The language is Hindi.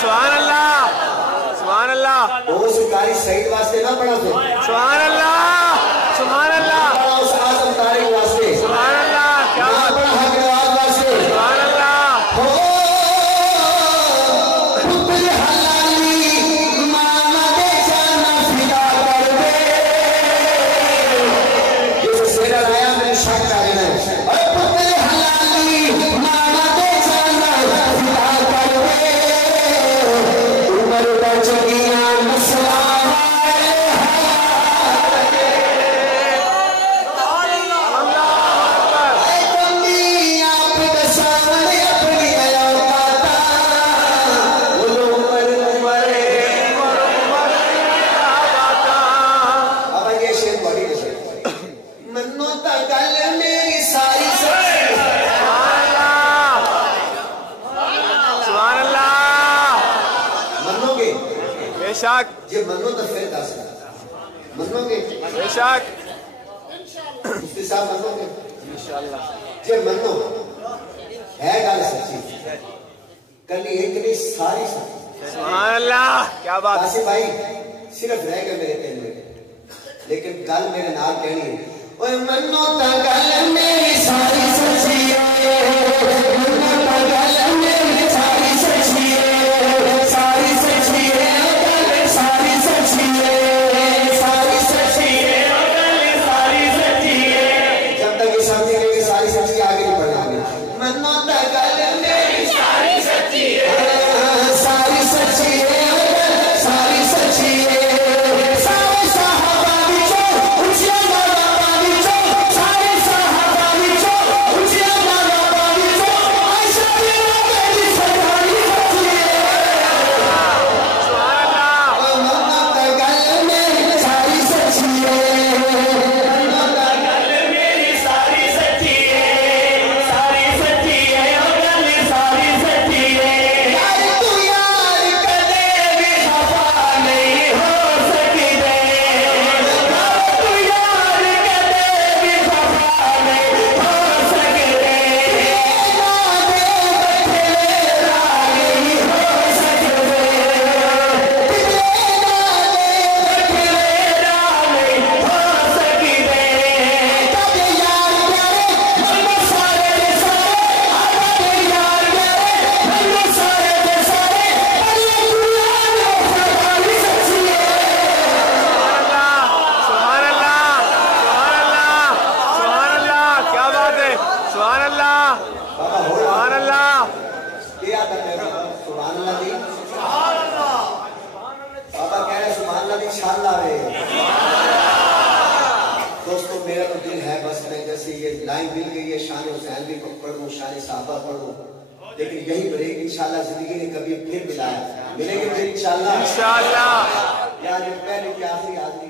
सुभान अल्लाह, सुभान अल्लाह। वो सरकारी सईद वास्ते ना पढ़ा थे, सुभान अल्लाह, सुभान अल्लाह। उस आजम तारीख वास्ते, सुभान अल्लाह। क्या बात पढ़ा हकवाद वास्ते, सुभान अल्लाह। हो पुत्र हलाली माना दे जाना फिदा कर दे। ये शेर आया मेरे शक का है, और पुत्र हलाली माना दे जाना फिदा कर दे। उम्र का चगिया मसला बेशक, ये मनो तो फिर दस मनोगे, बेशक मुफ्ती साहब मनोगे इंशाअल्लाह। जे मनो है गल सच्ची, कली एक नहीं सारी सच्ची। सुभान अल्लाह। क्या बात। कासिम भाई सिर्फ रह गए मेरे 3 मिनट, लेकिन गल मेरे नाल कहनी है। ओए मनो ता गल मेरी सारी सच्ची है, मनो ता गल मेरी सारी सच्ची है, सारी सच्ची है, सारी सच्ची है, सारी सच्ची है, सारी सच्ची है। जब तक ये समझ लेंगे सारी सच्ची आगे नहीं बढ़ेंगे। मनो ता गल मेरी सारी सच्ची है, सारी सच्ची है, सारी सच्ची है। सारे साहबा विचों ऊंचिया बाबा विचों, सारे साहबा विचों ऊंचिया बाबा विचों, आयशा मेरी सरदारी सच्ची है। सुभान अल्लाह। मनो ता गल मेरी सारी सच्ची है, मनो ता गल मेरी सारी सच्ची है, सारी सच्ची है, गल सारी सच्ची है। यार तू यार कदे भी खफा नहीं हो सकती, यार तू यार कदे भी खफा नहीं हो सकती, ना दे बखेरा नहीं हो सकते, सुभान अल्लाह, सुभान अल्लाह, सुभान अल्लाह। क्या बात है। सुभान अल्लाह, सुभान अल्लाह। बाबा कह रहे सुभान अल्लाह दी शान लावे। दोस्तों मेरा तो दिल है बस मैं जैसे ये लाइन मिल गई है शान हुसैन भी पढ़ूं, शान साहबा पढ़ूं, लेकिन यही ब्रेक इंशाल्लाह जिंदगी ने कभी फिर मिलाया, मिलेंगे फिर इंशाल्लाह। इंशाअल्लाह। यार पहले की आखिरी आदमी